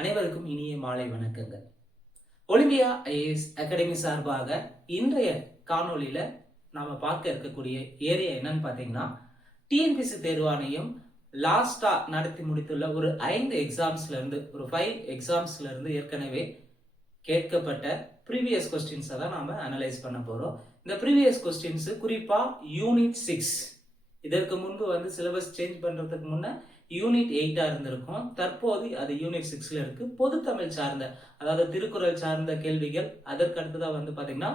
அனைவருக்கும் இனிய மாலை வணக்கங்கள். ஒலிம்பியா ஐஏஎஸ் அகாடமி சார்பாக இன்றைய காணொலியில நாம பார்க்க இருக்கக்கூடிய ஏரியா என்னன்னு பாத்தீங்கன்னா, டிஎன்பிஎஸ்சி தேர்வாணையம் லாஸ்டா நடத்தி முடித்துள்ள ஒரு 5 எக்ஸாம்ஸ்ல இருந்து ஒரு 5 எக்ஸாம்ஸ்ல இருந்து ஏற்கனவே கேட்கப்பட்ட ப்ரீவியஸ் கொஸ்டின்ஸ் தான் நாம அனலைஸ் பண்ண போறோம். இந்த ப்ரீவியஸ் கொஸ்டின்ஸ் குறிப்பா யூனிட் 6, இதற்கு முன்பு வந்து சிலபஸ் சேஞ்ச் பண்றதுக்கு முன்ன யூனிட் 8 இருந்திருக்கும். தற்போது அது யூனிட் 6ல இருக்கு. பொது தமிழ் சார்ந்த, அதாவது திருக்குறள் சார்ந்த கேள்விகள், அதற்கு அடுத்ததான் வந்து பாத்தீங்கன்னா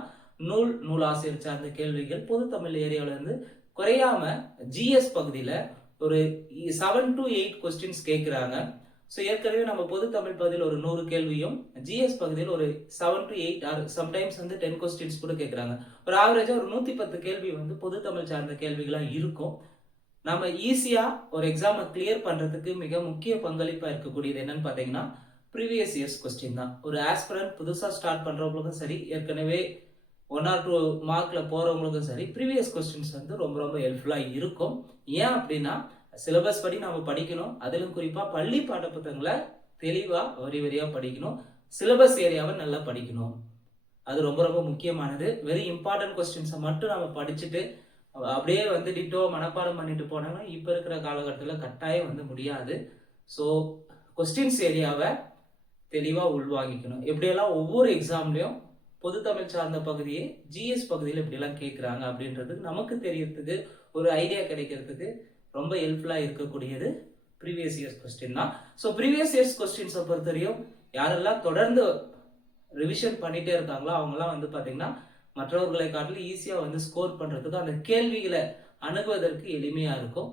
நூலாசிரியர் சார்ந்த கேள்விகள் பொது தமிழ் ஏரியாவில இருந்து குறையாம ஜிஎஸ் பகுதியில ஒரு 7 to 8 கொஸ்டின்ஸ் கேட்கிறாங்க. ஸோ ஏற்கனவே நம்ம பொது தமிழ் பகுதியில் ஒரு 100 கேள்வியும், ஜிஎஸ் பகுதியில் ஒரு 7 to 8 ஆர் சம்டைம்ஸ் வந்து 10 கொஸ்டின்ஸ் கூட கேட்குறாங்க. ஒரு ஆவரேஜா ஒரு 110 கேள்வி வந்து பொது தமிழ் சார்ந்த கேள்விகளா இருக்கும். நம்ம ஈஸியா ஒரு எக்ஸாமை கிளியர் பண்றதுக்கு மிக முக்கிய பங்களிப்பா இருக்கக்கூடியது என்னன்னு பாத்தீங்கன்னா ப்ரீவியஸ் இயர்ஸ் கொஸ்டின் தான். ஒரு ஆஸ்பிரண்ட் புதுசா ஸ்டார்ட் பண்றவங்களுக்கும் சரி, ஏற்கனவே 1 or 2 மார்க்ல போறவங்களுக்கும் சரி, ப்ரீவியஸ் கொஸ்டின்ஸ் வந்து ரொம்ப ரொம்ப ஹெல்ப்ஃபுல்லா இருக்கும். ஏன் அப்படின்னா சிலபஸ் படி நம்ம படிக்கணும். அதிலும் குறிப்பா பள்ளி பாட புத்தகங்களை தெளிவா வரி வரியா படிக்கணும். சிலபஸ் ஏரியாவை நல்லா படிக்கணும். அது ரொம்ப ரொம்ப முக்கியமானது. வெரி இம்பார்ட்டன்ட் கொஸ்டின்ஸை மட்டும் நம்ம படிச்சுட்டு அப்படியே வந்து டிட்டோ மனப்பாடம் பண்ணிட்டு போனாங்கன்னா இப்ப இருக்கிற காலகட்டத்தில் கட்டாயம் வந்து முடியாது. ஸோ கொஸ்டின்ஸ் ஏரியாவை தெளிவா உள்வாங்கிக்கணும். எப்படியெல்லாம் ஒவ்வொரு எக்ஸாம்லயும் பொது தமிழ் சார்ந்த பகுதியை ஜிஎஸ் பகுதியில் எப்படியெல்லாம் கேட்குறாங்க அப்படின்றது நமக்கு தெரியறதுக்கு, ஒரு ஐடியா கிடைக்கிறதுக்கு ரொம்ப ஹெல்ப்ஃபுல்லா இருக்கக்கூடியது ப்ரீவியஸ் இயர்ஸ் கொஸ்டின் தான். ஸோ ப்ரீவியஸ் இயர்ஸ் கொஸ்டின்ஸை பொறுத்தவரையும் யாரெல்லாம் தொடர்ந்து ரிவிஷன் பண்ணிட்டே இருக்காங்களோ அவங்கலாம் வந்து பாத்தீங்கன்னா மற்றவர்களை காட்டிலும் ஈஸியா வந்து ஸ்கோர் பண்றதுக்கு, அந்த கேள்விகளை அணுகுவதற்கு எளிமையா இருக்கும்.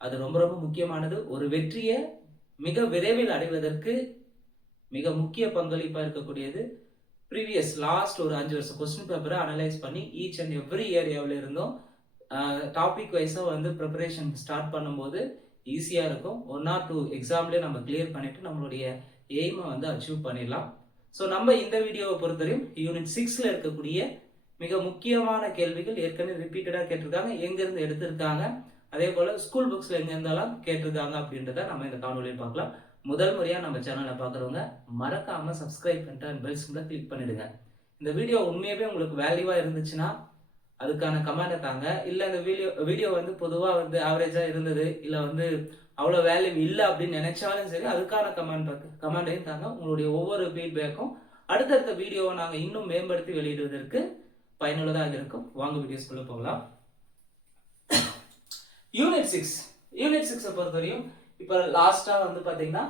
அது ரொம்ப ரொம்ப முக்கியமானது. ஒரு வெற்றியை மிக விரைவில் அடைவதற்கு மிக முக்கிய பங்களிப்பா இருக்கக்கூடியது ப்ரீவியஸ் லாஸ்ட் ஒரு 5 வருஷம் கொஸ்டின் பேப்பரை அனலைஸ் பண்ணி ஈச் அண்ட் எவ்ரி ஏரியாவில் இருந்தும் டாபிக் வைஸா வந்து ப்ரிப்பரேஷன் ஸ்டார்ட் பண்ணும்போது ஈஸியா இருக்கும். 1 or 2 எக்ஸாம்லேயே நம்ம கிளியர் பண்ணிட்டு நம்மளுடைய எய்மை வந்து அச்சீவ் பண்ணிடலாம். ஸோ நம்ம இந்த வீடியோவை பொறுத்தவரையும் யூனிட் 6ல இருக்கக்கூடிய மிக முக்கியமான கேள்விகள் ஏற்கனவே ரிப்பீட்டடா கேட்டிருக்காங்க, எங்கிருந்து எடுத்திருக்காங்க, அதே போல ஸ்கூல் புக்ஸ்ல எங்க இருந்தாலும் கேட்டிருக்காங்க அப்படின்றத நம்ம இந்த காணொலியில் பார்க்கலாம். முதல் முறையா நம்ம சேனலை பார்க்குறவங்க மறக்காம சப்ஸ்கிரைப் பண்ணிட்டு அண்ட் பெல் சிம்பலை கிளிக் பண்ணிடுங்க. இந்த வீடியோ உண்மையாவே உங்களுக்கு வேல்யூவா இருந்துச்சுன்னா அதுக்கான கமெண்டை தாங்க. இல்ல இந்த வீடியோ வந்து பொதுவா வந்து ஆவரேஜா இருந்தது, இல்ல வந்து அவ்வளவு வேல்யூ இல்லை அப்படின்னு நினைச்சாலும் சரி, அதுக்கான கமெண்டையும் தாங்க. உங்களுடைய ஒவ்வொரு ஃபீட்பேக்கும் அடுத்தடுத்த வீடியோவை நாங்க இன்னும் மேம்படுத்தி வெளியிடுவதற்கு பயனுள்ளதாக இருக்கும். வாங்க வீடியோஸ்குள்ள போகலாம். யூனிட் 6 பொறுத்தவரையும் இப்ப லாஸ்டா வந்து பாத்தீங்கன்னா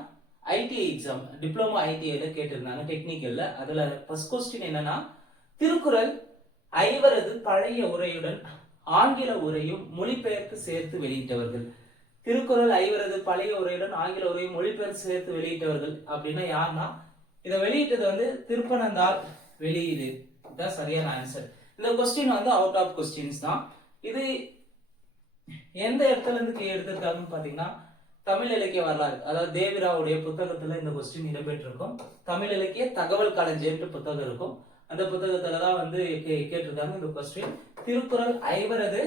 ஐடிஐ எக்ஸாம், டிப்ளமோ ஐடிஐல கேட்டிருந்தாங்க டெக்னிக்கல்ல. அதுல ஃபர்ஸ்ட் கொஸ்டின் என்னன்னா, திருக்குறள் ஐவரது பழைய உரையுடன் ஆங்கில உரையும் மொழிபெயர்த்து சேர்த்து வெளியிட்டவர்கள். திருக்குறள் ஐவரது பழைய உரையுடன் ஆங்கில உரையும் மொழிபெயர்த்து சேர்த்து வெளியிட்டவர்கள் அப்படின்னா யாருன்னா, இதை வெளியிட்டது வந்து திருப்பனந்தாள் வெளியீடு. இதுதான் சரியான ஆன்சர். இந்த கொஸ்டின் வந்து அவுட் ஆஃப் கொஸ்டின்ஸ் தான். இது எந்த இடத்துல இருந்து எடுத்திருக்காங்கன்னு பாத்தீங்கன்னா, தமிழ் இலக்கிய வரலாறு, அதாவது தேவிராவுடைய புத்தகத்துல இந்த கொஸ்டின் இடம்பெற்றிருக்கும். தமிழ் இலக்கிய தகவல் களஞ்சியம் புத்தகம் இருக்கும். அந்த புத்தகத்துலதான் வந்து கேட்டிருக்காங்க இந்த கொஸ்டின். திருக்குறள் ஐவரது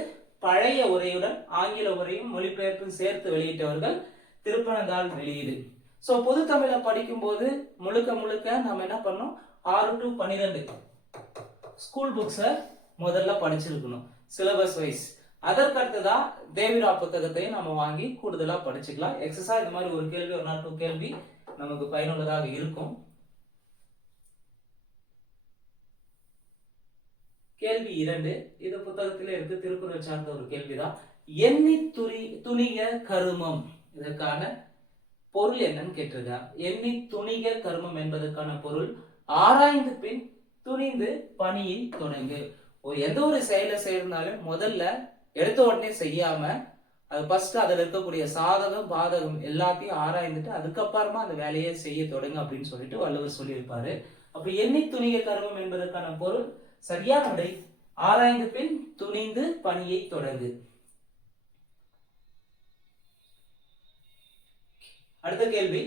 பழைய உரையுடன் ஆங்கில உரையும் மொழிபெயர்ப்பும் சேர்த்து வெளியிட்டவர்கள் திருப்பனந்தாள் வெளியீடு. சோ பொது தமிழை படிக்கும் போது முழுக்க நம்ம என்ன பண்ணோம், 6 to 12 ஸ்கூல் புக்ஸ முதல்ல படிச்சிருக்கணும் சிலபஸ் வைஸ். அதற்கு அடுத்ததான் தேவிரா புத்தகத்தையும் நம்ம வாங்கி கூடுதலா படிச்சுக்கலாம். எக்ஸஸா இந்த மாதிரி ஒரு கேள்வி, ஒரு 2 கேள்வி நமக்கு பயனுள்ளதாக இருக்கும். கேள்வி 2, இது புத்தகத்திலே இருக்கு, திருக்குறள் சார்ந்த ஒரு கேள்விதான். எண்ணி துணிக கருமம், இதற்கான பொருள் என்னன்னு கேட்டிருக்காங்க. எண்ணி துணிக கருமம் என்பதற்கான பொருள், ஆராய்ந்து பின் துணிந்து பணியை தொடங்கு. எந்த ஒரு செயலை செய்யறதுனாலும் முதல்ல எடுத்த உடனே செய்யாம அது ஃபர்ஸ்ட் அதுல இருக்கக்கூடிய சாதகம் பாதகம் எல்லாத்தையும் ஆராய்ந்துட்டு அதுக்கப்புறமா அந்த வேலையை செய்ய தொடங்க அப்படின்னு சொல்லிட்டு வள்ளுவர் சொல்லியிருப்பாரு. அப்ப எண்ணி துணிக கருமம் என்பதற்கான பொருள் சரியான விடை, ஆராய்ந்து பின் துணிந்து பணியை தொடங்கு. அடுத்த கேள்வி,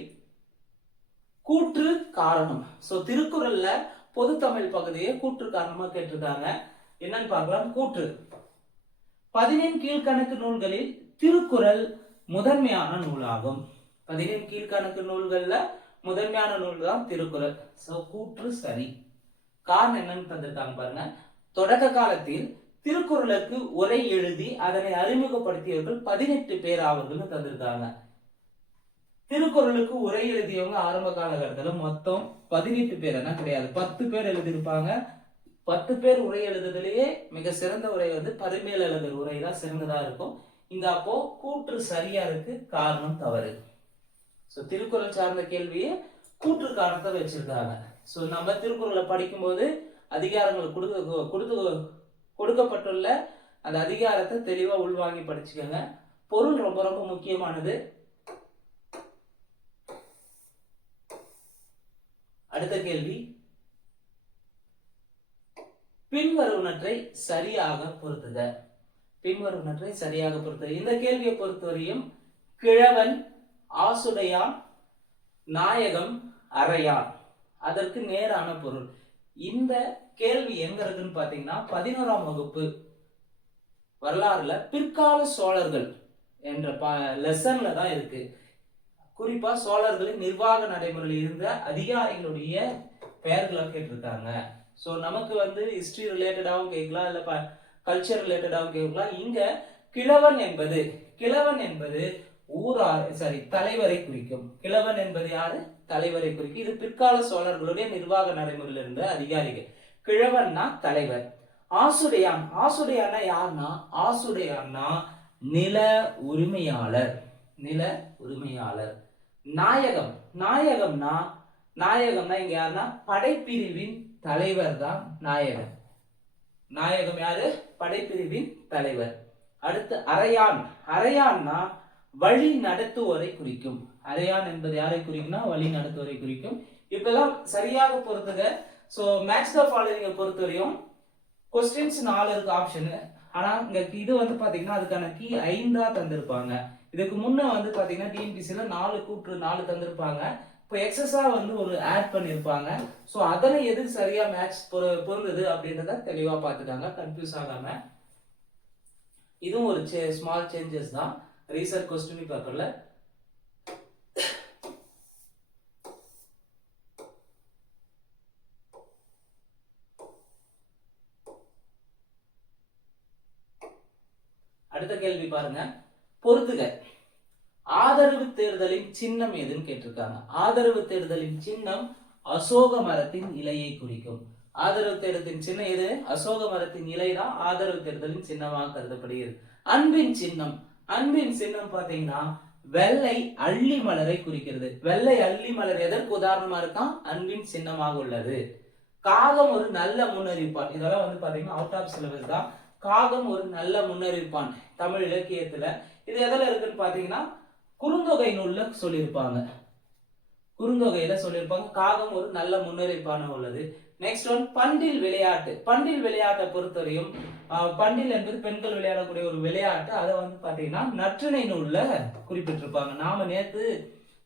கூற்று காரணம். சோ திருக்குறள்ல பொது தமிழ் பகுதியை கூற்று காரணமா கேட்டிருக்காங்க. என்னன்னு பார்க்கலாம். கூற்று, 15 கீழ்கணக்கு நூல்களில் திருக்குறள் முதன்மையான நூலாகும். 15 கீழ்கணக்கு நூல்கள்ல முதன்மையான நூல் தான் திருக்குறள். சோ கூற்று சரி. காரணம் என்னன்னு தந்திருக்காங்க பாருங்க. தொடக்க காலத்தில் திருக்குறளுக்கு உரை எழுதி அதனை அறிமுகப்படுத்தியவர்கள் 18 பேர் ஆவர்கள்னு தந்திருக்காங்க. திருக்குறளுக்கு உரை எழுதியவங்க ஆரம்ப காலகட்டத்தில் மொத்தம் 18 பேர் என்ன கிடையாது, 10 பேர் எழுதியிருப்பாங்க. 10 பேர் உரை எழுதுறதுலயே மிக சிறந்த உரை வந்து பரிமேலழகர் உரை தான் சிறந்ததா இருக்கும். இங்க அப்போ கூற்று சரியா இருக்கு, காரணம் தவறு. சோ திருக்குறள் சார்ந்த கேள்வியை கூற்று காரணத்தை வச்சிருக்காங்க. சோ நம்ம திருக்குறளை படிக்கும்போது அதிகாரங்கள் கொடுக்கப்பட்டுள்ள அந்த அதிகாரத்தை தெளிவா உள்வாங்கி படிச்சுக்கோங்க. பொருள் ரொம்ப ரொம்ப முக்கியமானது. அடுத்த கேள்வி, பின்வருவனற்றை சரியாக பொருத்துக. பின்வருவனற்றை சரியாக பொருத்துக. இந்த கேள்வியை பொறுத்தவரையும் கிழவன், ஆசுடையான், நாயகம், அறையான் அதற்கு நேரான பொருள். இந்த கேள்வி எங்க இருக்குன்னு பாத்தீங்கன்னா 11ஆம் வகுப்பு வரலாறுல பிற்கால சோழர்கள் என்ற லெசன்ல தான் இருக்கு. குறிப்பா சோழர்களின் நிர்வாக நடைமுறையில் இருந்த அதிகாரிகளுடைய பெயர்களை கேட்டிருக்காங்க. சோ நமக்கு வந்து ஹிஸ்டரி ரிலேட்டடாகவும் கேட்கலாம், இல்ல கல்ச்சர் ரிலேட்டடாகவும் கேட்கலாம். இங்க கிழவன் என்பது தலைவரை குறிக்கும். கிழவன் என்பது யாரு? தலைவரை குறிக்கும். இது பிற்கால சோழர்களுடைய நிர்வாக நடைமுறையில் இருந்த அதிகாரிகள். கிழவன்னா தலைவர். ஆசுடையான்னா யாருன்னா, ஆசுடையான்னா நில உரிமையாளர். நாயகம்னா இங்க யாருன்னா படைப்பிரிவின் தலைவர் தான் நாயகம் யாரு? படைப்பிரிவின் தலைவர். அடுத்து அறையான்னா வழி நடத்துவோரை குறிக்கும். அறையான் என்பது யாரை குறிக்கும்னா வழி நடத்துவோரை குறிக்கும். இப்பெல்லாம் சரியாக பொறுத்துக. சோ மேட்ச் த ஃபாலோவிங்க பொறுத்தவரையும் கொஸ்டின்ஸ் 4 இருக்கு ஆப்ஷன். ஆனா இங்க இது வந்து பாத்தீங்கன்னா அதுக்கான கீ 5 தந்திருப்பாங்க. இதுக்கு முன்ன வந்து பாத்தீங்கன்னா டிஎன்பிசில 4 கூற்று 4 தந்திருப்பாங்க. இப்போ எக்ஸஸா வந்து ஒரு ஆட் பண்ணிருப்பாங்க. சோ அதனை எது சரியா மேட்ச் பொருந்தது அப்படின்றத தெளிவா பார்த்துட்டாங்க, கன்ஃபியூஸ் ஆகாம. இதுவும் ஒரு ஸ்மால் சேஞ்சஸ் தான் ரீசர்ச் கொஸ்டின் பேப்பர்ல. அடுத்த கேள்வி பாருங்க, பொறுத்துக. ஆதரவு தேர்தலின் சின்னம் எதுன்னு கேட்டிருக்காங்க. ஆதரவு தேர்தலின் சின்னம் அசோக மரத்தின் இலையை குறிக்கும். ஆதரவு தேர்தலின் சின்னம் எது? அசோக மரத்தின் இலை தான் ஆதரவு தேர்தலின் சின்னமாக கருதப்படுகிறது. அன்பின் சின்னம் பாத்தீங்கன்னா வெள்ளை அள்ளி மலரை குறிக்கிறது. வெள்ளை அள்ளி மலர் எதற்கு உதாரணமா இருக்கா? அன்பின் சின்னமாக உள்ளது. காகம் ஒரு நல்ல முன்னறிவிப்பான். இதெல்லாம் வந்து பாத்தீங்கன்னா அவுட் ஆஃப் சிலபஸ் தான். காகம் ஒரு நல்ல முன்னறிவிப்பான் தமிழ் இலக்கியத்துல. இது எதுல இருக்குன்னு பாத்தீங்கன்னா குறுந்தொகை நூல்ல சொல்லியிருப்பாங்க. காகம் ஒரு நல்ல முன்னறிவிப்பான உள்ளது. நெக்ஸ்ட் ஒன் பண்டில் விளையாட்டை பொறுத்தவரையும் பண்டில் என்பது பெண்கள் விளையாடக்கூடிய ஒரு விளையாட்டு. அதை வந்து பாத்தீங்கன்னா நற்றிணை நூல்ல குறிப்பிட்டிருப்பாங்க. நாம நேத்து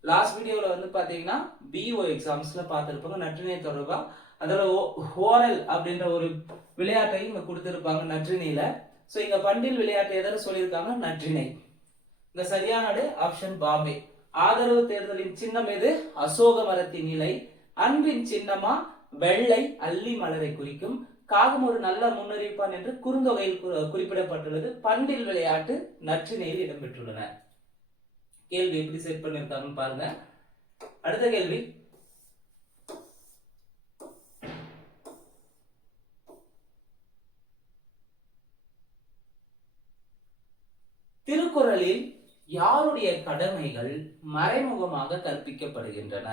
லாஸ்ட் வீடியோல வந்து பாத்தீங்கன்னா பிஓ எக்ஸாம்ஸ்ல பார்த்திருப்பாங்க நற்றிணை தொடர்பா. அதோட ஓரல் அப்படின்ற ஒரு விளையாட்டையும் இங்க கொடுத்திருப்பாங்க நற்றிணையில. சோ இங்க பண்டில் விளையாட்டு எதிர சொல்லியிருக்காங்க நற்றிணை. இந்த சரியான ஆப்ஷன் பாம்பே. ஆதரவு தேர்தலின் சின்னம் எது? அசோக மரத்தின் இலை. அன்பின் சின்னமா வெள்ளை அள்ளி மலரை குறிக்கும். காகம் ஒரு நல்ல முன்னறிவிப்பான் என்று குறுந்தொகையில் குறிப்பிடப்பட்டுள்ளது. பண்டில் விளையாட்டு நற்றிணையில் இடம்பெற்றுள்ளன. கேள்வி எப்படி செட் பண்ணிருக்காங்கன்னு பாருங்க. அடுத்த கேள்வி, திருக்குறளில் யாருடைய கடமைகள் மறைமுகமாக கற்பிக்கப்படுகின்றன?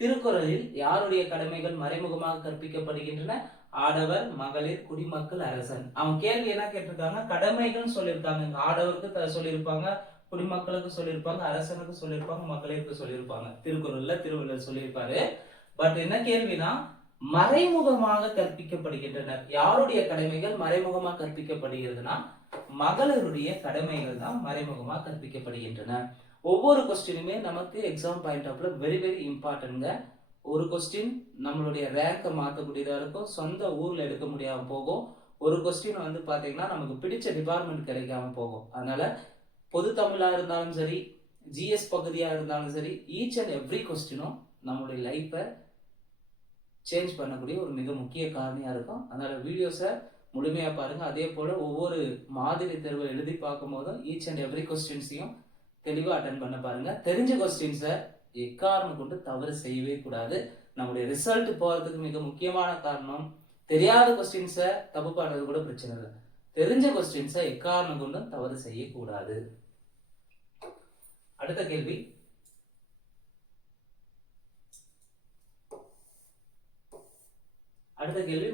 திருக்குறளில் யாருடைய கடமைகள் மறைமுகமாக கற்பிக்கப்படுகின்றன? ஆடவர், மகளிர், குடிமக்கள், அரசன். அவங்க கேள்வி என்ன கேட்டிருக்காங்க? கடமைகள் சொல்லியிருக்காங்க. ஆடவருக்கு சொல்லியிருப்பாங்க, குடிமக்களுக்கு சொல்லியிருப்பாங்க, அரசனுக்கு சொல்லியிருப்பாங்க, மகளிருக்கு சொல்லியிருப்பாங்க. திருவள்ளுவர் சொல்லியிருப்பாரு. பட் என்ன கேள்வினா மறைமுகமாக கற்பிக்கப்படுகின்றனர். யாருடைய கடமைகள் மறைமுகமாக கற்பிக்கப்படுகிறதுனா மகளிருடைய கடமைகள் தான் மறைமுகமாக கற்பிக்கப்படுகின்றன. ஒவ்வொரு கொஸ்டினுமே நமக்கு எக்ஸாம் பாயிண்ட் ஆஃப்ல வெரி வெரி இம்பார்ட்டன்ட்ங்க. ஒரு கொஸ்டின் நம்மளுடைய ரேங்கை மாற்றக்கூடியதா இருக்கும், சொந்த ஊர்ல எடுக்க முடியாம போகும். ஒரு கொஸ்டின் வந்து பாத்தீங்கன்னா நமக்கு பிடிச்ச டிபார்ட்மெண்ட் கிடைக்காம போகும். அதனால பொது தமிழா இருந்தாலும் சரி, ஜிஎஸ் பகுதியா இருந்தாலும் சரி, ஈச் அண்ட் எவ்ரி கொஸ்டினும் நம்மளுடைய லைஃப்பை சேஞ்ச் பண்ணக்கூடிய ஒரு மிக முக்கிய காரணியாக இருக்கும். அதனால் வீடியோஸை முழுமையாக பாருங்கள். அதே போல் ஒவ்வொரு மாதிரி தேர்வை எழுதி பார்க்கும் போதும் ஈச் அண்ட் எவ்ரி கொஸ்டின்ஸையும் தெளிவாக அட்டன் பண்ண பாருங்கள். தெரிஞ்ச கொஸ்டின்ஸை எக்காரணம் கொண்டு தவறு செய்யவே கூடாது. நம்முடைய ரிசல்ட் போகிறதுக்கு மிக முக்கியமான காரணம் தெரியாத கொஸ்டின்ஸை தப்பு பண்ணுறது கூட பிரச்சனை இல்லை. தெரிஞ்ச கொஸ்டின்ஸை எக்காரணம் கொண்டு தவறு செய்யக்கூடாது. அடுத்த கேள்வி,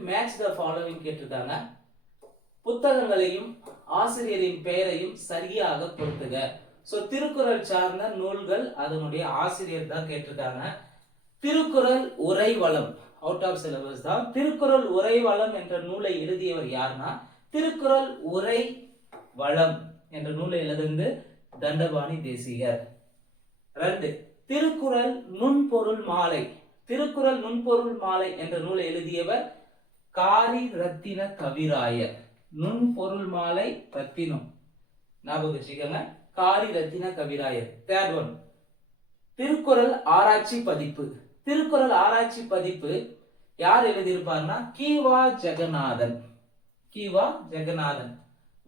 மேட்ச் த ஃபாலோவிங் கேட்டிருக்காங்க. புத்தகங்களையும் ஆசிரியரின் பெயரையும் சரியாக பொருத்துக. சோ திருக்குறள் சார்ந்த நூல்கள் அதனுடைய ஆசிரியர் தான் கேட்டிருக்காங்க. திருக்குறள் உரைவளம் அவுட் ஆஃப் சிலபஸ் தான். திருக்குறள் உரைவளம் என்ற நூலை எழுதியவர் யாருன்னா திருக்குறள் உரை வளம் என்ற நூலை எழுதிந்து தண்டபாணி தேசிகர். 2 திருக்குறள் நுண்பொருள் மாலை. திருக்குறள் நுண்பொருள் மாலை என்ற நூலை எழுதியவர் காரி ரத்தின கவிராயர். நுண்பொருள் மாலை ரத்தினம் ஞாபகம் வச்சுக்கோங்க, காரி ரத்தின கவிராயர். 3 திருக்குறள் ஆராய்ச்சி பதிப்பு. திருக்குறள் ஆராய்ச்சி பதிப்பு யார் எழுதியிருப்பார்னா கீவா ஜெகநாதன். கீவா ஜெகநாதன்.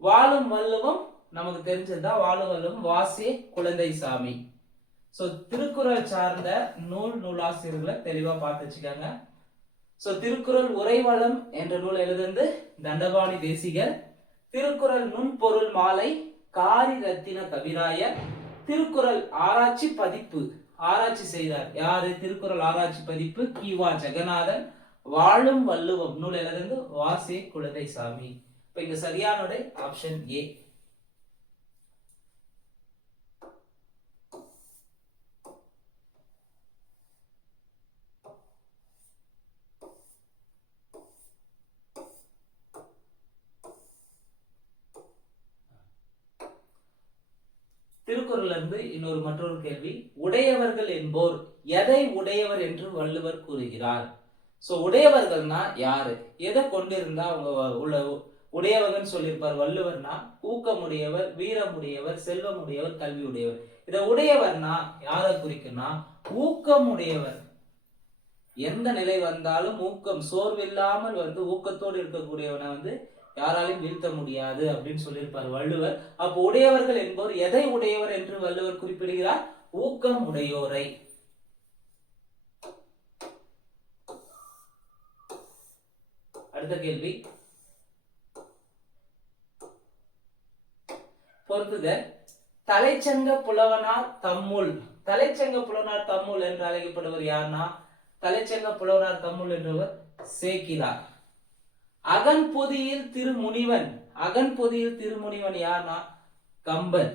வாழும் வள்ளுவம் நமக்கு தெரிஞ்சதுதான், வாழும் வள்ளுவம் வாசே குழந்தைசாமி. சோ திருக்குறள் சார்ந்த நூலாசிரியர்களை தெளிவா பார்த்து வச்சுக்காங்க. சோ திருக்குறள் உரைவளம் என்ற நூல் எழுதுந்து தண்டபாணி தேசிகர். திருக்குறள் நுண்பொருள் மாலை காரி ரத்தின கவிராயர். திருக்குறள் ஆராய்ச்சி பதிப்பு ஆராய்ச்சி செய்தார் யாரு? திருக்குறள் ஆராய்ச்சி பதிப்பு கீவா ஜெகநாதன். வாழும் வள்ளுவம் நூல் எழுதுந்து வாசே குழந்தைசாமி. இப்ப இங்க சரியான ஆப்ஷன் ஏ. திருக்குறள்ல இருந்து இன்னொரு மற்றொரு கேள்வி, உடையவர்கள் என்போர் எதை உடையவர் என்று வள்ளுவர் கூறுகிறார்? சோ உடையவர்கள்னா யாரு? எதை கொண்டிருந்தா அவங்க உடையவர்கள் சொல்லியிருப்பார் வள்ளுவர்னா ஊக்கமுடையவர், வீரமுடையவர், செல்வமுடையவர், கல்வி உடையவர். இத உடையவர்னா யாரை குறிக்குன்னா ஊக்கமுடையவர். எந்த நிலை வந்தாலும் ஊக்கம் சோர்வில்லாமல் ஊக்கத்தோடு இருக்கக்கூடியவனை யாராலையும் வீழ்த்த முடியாது அப்படின்னு சொல்லியிருப்பார் வள்ளுவர். அப்போ உடையவர்கள் என்போர் எதை உடையவர் என்று வள்ளுவர் குறிப்பிடுகிறார்? ஊக்கம் உடையோரை. அடுத்த கேள்வி, பொறுத்துக. தலைச்சங்க புலவனார் தம்முள். தலைச்சங்க புலவனார் தம்முள் என்று அழைக்கப்படுவர் யார்னா தலைச்சங்க புலவனார் தம்முள் என்றவர் சேக்கிழார். அகன்பொதியில் திருமுனிவன். அகன்பொதியில் திருமுனிவன் யார்னா கம்பர்.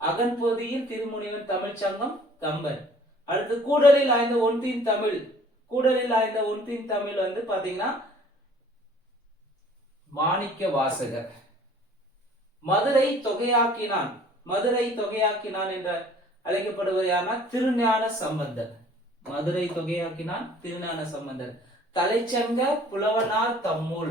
அகன்பொதியில் திருமுனிவன் தமிழ் சங்கம் கம்பர். அடுத்து கூடலில் ஆய்ந்த ஒன்றின் தமிழ். கூடலில் ஆய்ந்த ஒன்றின் தமிழ் பாத்தீங்கன்னா மாணிக்க வாசகர். மதுரை தொகையாக்கினான். மதுரை தொகையாக்கினான் என்ற அழைக்கப்படுவது யாருன்னா திருஞான சம்பந்தர். மதுரை தொகையாக்கினான் திருஞான சம்பந்தர். தலைச்சங்க புலவனார் தம்முள்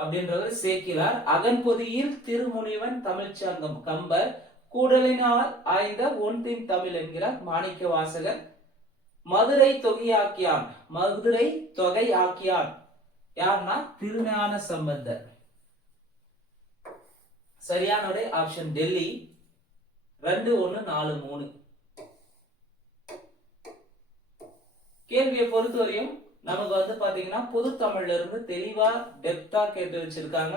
அப்படின்றவர் சேக்கிழார். அகன்பொதியில் திருமுனிவன் தமிழ் சங்கம் கம்பர். கூடலினால் ஆய்ந்த ஒன்றின் தமிழ் என்கிறார் மாணிக்க வாசகர். மதுரை தொகையாக்கியான். மதுரை தொகை ஆக்கியான் யார்னா திருஞான சம்பந்தர். சரியான ஆப்ஷன் டெல்லி. 2, 1, 4, 3. கேள்வியை பொறுத்தவரையும் நமக்கு பாத்தீங்கன்னா பொது தமிழ்ல இருந்து தெளிவா டெப்தா கேட்டு வச்சிருக்காங்க.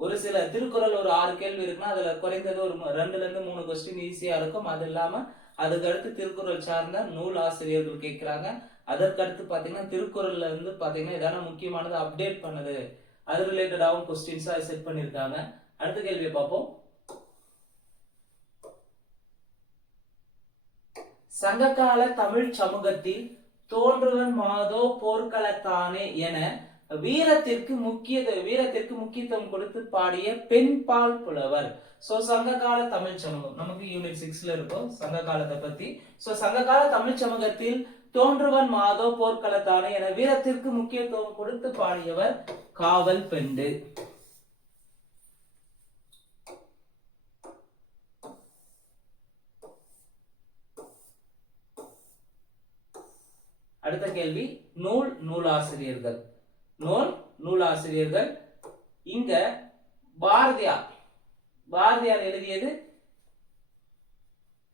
ஒரு சில திருக்குறள் ஒரு 6 கேள்வி இருக்குன்னா அதுல குறைந்தது ஒரு 2ல இருந்து 3 கொஸ்டின் ஈஸியா இருக்கும். அது இல்லாம அதுக்கு அடுத்து திருக்குறள் சார்ந்த நூல் ஆசிரியர்கள் கேட்கிறாங்க. அதற்கடுத்து பாத்தீங்கன்னா திருக்குறள்ல இருந்து பாத்தீங்கன்னா ஏதாவது முக்கியமானது அப்டேட் பண்ணது அது ரிலேட்டடாகவும் கொஸ்டின்ஸா செட் பண்ணிருக்காங்க. அடுத்த கேள்வியை பார்ப்போம். சங்ககால தமிழ் சமூகத்தில் தோன்றுவன் மாதோ போர்க்களத்தானே என வீரத்திற்கு முக்கியத்துவம் கொடுத்து பாடிய பெண்பால் புலவர். சோ சங்ககால தமிழ் சமூகம் நமக்கு யூனிட் 6ல இருக்கும் சங்க காலத்தை பத்தி. சோ சங்ககால தமிழ் சமூகத்தில் தோன்றுவன் மாதோ போர்க்களத்தானே என வீரத்திற்கு முக்கியத்துவம் கொடுத்து பாடியவர் காவல் பெண்டு. அடுத்த கேள்வி நூல் நூலாசிரியர்கள். நூலாசிரியர்கள் இங்க பாரதியார் எழுதியது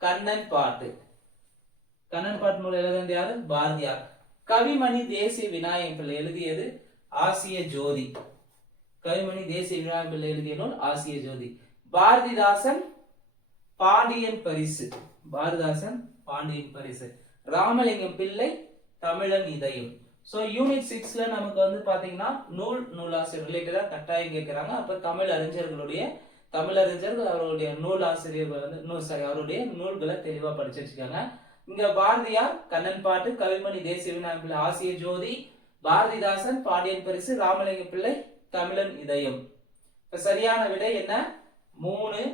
கண்ணன் பாட்டு. கண்ணன் பாட்டு நூல் எழுதியது யாரு? பாரதியார். கவிமணி தேசிய விநாயகம் பிள்ளை எழுதியது ஆசிய ஜோதி. கவிமணி தேசிய விநாயகம் பிள்ளை எழுதிய நூல் ஆசிய ஜோதி. பாரதிதாசன் பாண்டியன் பரிசு. ராமலிங்கம் பிள்ளை தமிழன் இதயம். சோ யூனிட் 6ல நமக்கு வந்து பாத்தீங்கன்னா நூலாசிரியர் ரிலேட்டடா கட்டாயம் கேட்கிறாங்க. அப்ப தமிழறிஞர்கள் அவருடைய நூலாசிரியர்கள் வந்து அவருடைய நூல்களை தெளிவா படிச்சு வச்சுக்காங்க. இங்க பாரதியார் கண்ணன் பாட்டு, கவிமணி தேசிய விநாயகம் பிள்ளை ஆசிய ஜோதி, பாரதிதாசன் பாண்டியன் பரிசு, ராமலிங்கம் பிள்ளை தமிழன் இதயம். இப்ப சரியான விடை என்ன? 3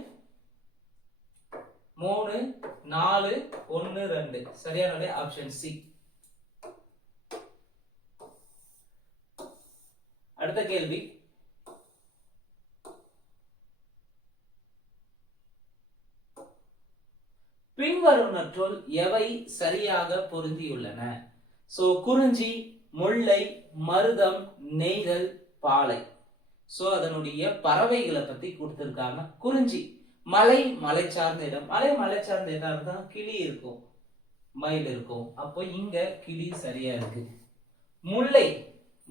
4 1 2. சரியான விடை ஆப்ஷன் சி. அடுத்த கேள்வி பின்வருவனற்றுள் எவை சரியாக பொருந்தியுள்ளன? சோ குறிஞ்சி, முல்லை, மருதம், நெய்தல், பாலை. சோ அதனுடைய பறவைகளை பத்தி கொடுத்திருக்காங்க. குறிஞ்சி மலை சார்ந்த இடம். மலை சார்ந்த இடம் தான் கிளி இருக்கும், மயில் இருக்கும். அப்போ இங்க கிளி சரியா இருக்கு.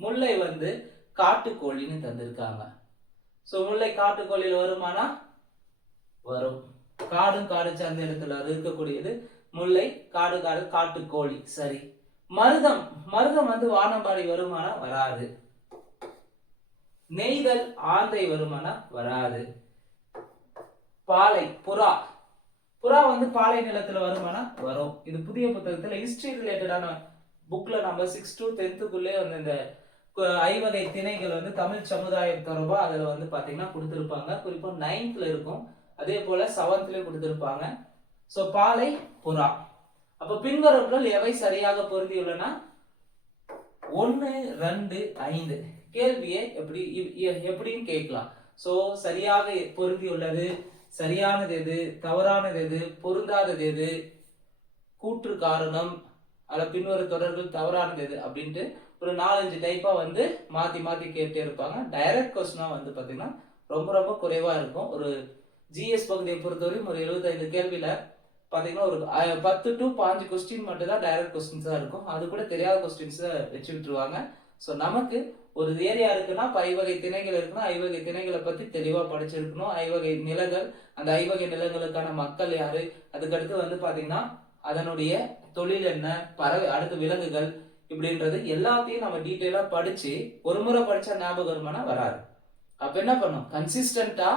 முல்லை வந்து காட்டுக்கோழின்னு தந்திருக்காங்க. சோ முல்லை காட்டுக்கோழியில் வருமானா? வரும். காடு சார்ந்த இடத்துல இருக்கக்கூடியது முல்லை, காட்டுக்கோழி. சரி. மருதம் வந்து வானம்பாடி வருமானா? வராது. நெய்தல் ஆந்தை வருமானா? வராது. பாலை புறா வந்து பாலை நிலத்துல வருமானா? வரும். இது புதிய புத்தகத்துல ஹிஸ்டரி ரிலேட்டடான புக்ல நம்ம 6 to 10க்குள்ளே வந்து இந்த ஐவகை திணைகள் வந்து தமிழ் சமுதாயம் தொடர்பா அதுல வந்து பாத்தீங்கன்னா கொடுத்திருப்பாங்க. குறிப்பா 9th இருக்கும். அதே போல 7th கொடுத்திருப்பாங்க. சோ பாலை, புறா. அப்ப பின்வருவனற்றுள் எவை சரியாக பொருந்தியுள்ளன? 1 2 5. கேள்வியை எப்படின்னு கேட்கலாம். சோ சரியாக பொருந்தியுள்ளது, சரியானது எது, தவறானது எது, பொருந்தாதது எது, கூற்று காரணம், அல்ல பின்வரும் தொடர்கள் தவறானது எது அப்படின்ட்டு ஒரு 4-5 டைப்பா வந்து மாத்தி கேட்டே இருப்பாங்க. டைரக்ட் கொஸ்டினா வந்து பாத்தீங்கன்னா ரொம்ப குறைவா இருக்கும். ஒரு ஜிஎஸ் பகுதியை பொறுத்தவரையும் ஒரு 75 கேள்வியில பாத்தீங்கன்னா ஒரு 10 to 15 கொஸ்டின் மட்டும் தான் டைரக்ட் கொஸ்டின்ஸா இருக்கும். அது கூட தெரியாத கொஸ்டின்ஸ் வச்சு விட்டுருவாங்க. சோ நமக்கு ஒரு ஏரியா இருக்குன்னா ஐவகை திணைகள் இருக்குன்னா ஐவகை திணைகளை பத்தி தெளிவா படிச்சிருக்கணும். ஐவகை நிலங்கள், அந்த ஐவகை நிலங்களுக்கான மக்கள் யாரு, அதுக்கடுத்து வந்து பாத்தீங்கன்னா அதனுடைய தொழில் என்ன, பறவை, அடுத்து விலங்குகள், இப்படின்றது எல்லாத்தையும் நம்ம டீட்டெயிலா படிச்சு ஒரு முறை படிச்சா ஞாபகம் வருமானா? வராது. அப்ப என்ன பண்ணும்? கன்சிஸ்டன்டா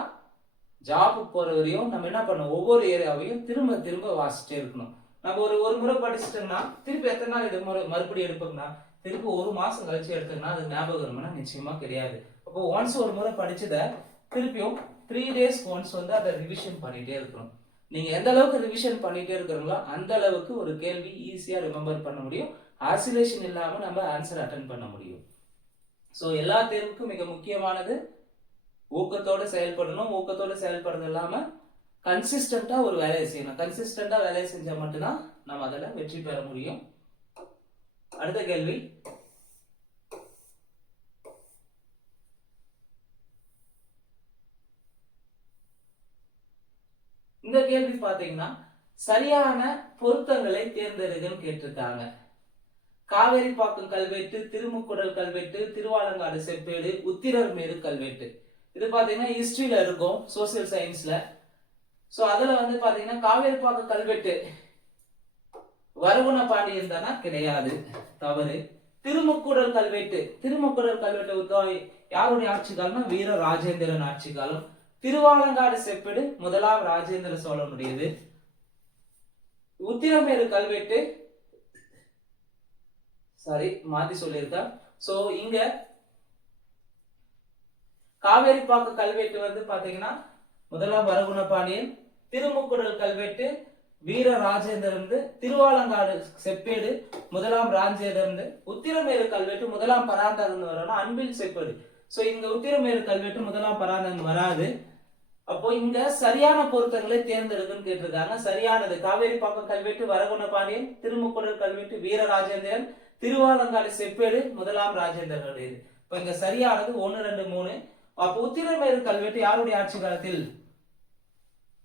ஜாப் போற வரையும் நம்ம என்ன பண்ணோம்? ஒவ்வொரு ஏரியாவையும் திரும்ப வாசிச்சுட்டே இருக்கணும். நம்ம ஒரு முறை படிச்சுட்டோம்னா திருப்பி எத்தனை நாள் இது மறுபடியும் எடுப்போம்னா திருப்பி 1 மாசம் கழிச்சு எடுத்தோம்னா அது ஞாபகம் வருமானா? நிச்சயமா கிடையாது. அப்போ ஒன்ஸ் ஒரு முறை படிச்சத திருப்பியும் 3 days ஒன்ஸ் வந்து அதை ரிவிஷன் பண்ணிட்டே இருக்கணும். நீங்க எந்த அளவுக்கு ரிவிஷன் பண்ணிட்டே இருக்கிறீங்களோ அந்த அளவுக்கு ஒரு கேள்வி ஈஸியா ரிமெம்பர் பண்ண முடியும். ஆசிலேஷன் இல்லாம நம்ம ஆன்சர் அட்டென்ட் பண்ண முடியும். சோ எல்லா தேர்வுக்கும் மிக முக்கியமானது ஊக்கத்தோட செயல்படணும். ஊக்கத்தோட செயல்படுறது இல்லாம கன்சிஸ்டன்டா ஒரு வேலையை செய்யணும். கன்சிஸ்டன்டா வேலையை செஞ்சா மட்டும்தான் நம்ம அதில் வெற்றி பெற முடியும். அடுத்த கேள்வி, இந்த கேள்வி பாத்தீங்கன்னா சரியான பொருத்தங்களை தேர்ந்தெடுக்கன்னு கேட்டிருக்காங்க. காவேரிப்பாக்கம் கல்வெட்டு, திருமுக்குடல் கல்வெட்டு, திருவாலங்காடு செப்பேடு, உத்திரமேரு கல்வெட்டு. இது பாத்தீங்கன்னா ஹிஸ்டரியில இருக்கும், சோசியல் சயின்ஸ்ல. சோ அதுல வந்து பாத்தீங்கன்னா காவேரிப்பாக்கம் கல்வெட்டு வருகுண பாண்டியன் தானா? கிடையாது, தவறு. திருமுக்குடல் கல்வெட்டு யாருடைய ஆட்சி காலம்னா வீர ராஜேந்திரன் ஆட்சி காலம். திருவாலங்காடு செப்பேடு முதலாம் ராஜேந்திர சோழனுடையது. உத்திரமேரு கல்வெட்டு மாத்தி சொல்லியிருக்கா. சோ இங்க காவேரிப்பாக்க கல்வெட்டு வந்து பாத்தீங்கன்னா முதலாம் வரகுண பாண்டியன், திருமுக்குடல் கல்வெட்டு வீர ராஜேந்திரன், திருவாலங்காடு செப்பேடு முதலாம் ராஜேந்திரன், உத்திரமேரு கல்வெட்டு முதலாம் பராந்தகன் வரணும், அன்பில் செப்பேடு. சோ இங்க உத்திரமேரு கல்வெட்டு முதலாம் பராந்தகன் வராது. அப்போ இங்க சரியான பொருத்தங்களை தேர்ந்தெடுக்குன்னு கேட்டிருக்காங்க. சரியானது காவேரிப்பாக்கம் கல்வெட்டு வரகுண பாண்டியன், திருமுக்குடல் கல்வெட்டு வீர ராஜேந்திரன், திருவாலங்காடு செப்பேடு முதலாம் ராஜேந்திரனுடையது. இப்ப இங்க சரியானது 1, 2, 3. அப்ப உத்திரமேரு கல்வெட்டு யாருடைய ஆட்சி காலத்தில்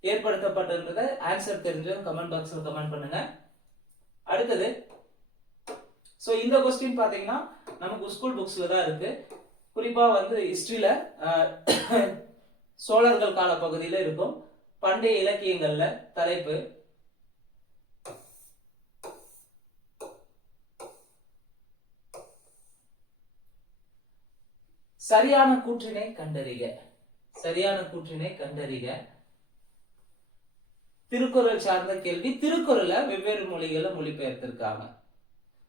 ஏற்படுத்தப்பட்டது? ஆன்சர் தெரிஞ்சவங்க கமெண்ட் பாக்ஸ்ல கமெண்ட் பண்ணுங்க. அடுத்தது சோ இந்த क्वेश्चन பாத்தீங்கன்னா நமக்கு ஸ்கூல் புக்ஸ்ல தான் இருக்கு. குறிப்பா வந்து ஹிஸ்டரியில சோழர்கள் கால பகுதியில இருக்கும். பண்டைய இலக்கியங்கள்ல தலைப்பு சரியான கூற்றினை கண்டறிக. சரியான கூற்றினை கண்டறிக. திருக்குறள் சார்ந்த கேள்வி. திருக்குறளை வெவ்வேறு மொழிகளை மொழிபெயர்த்திருக்காங்க.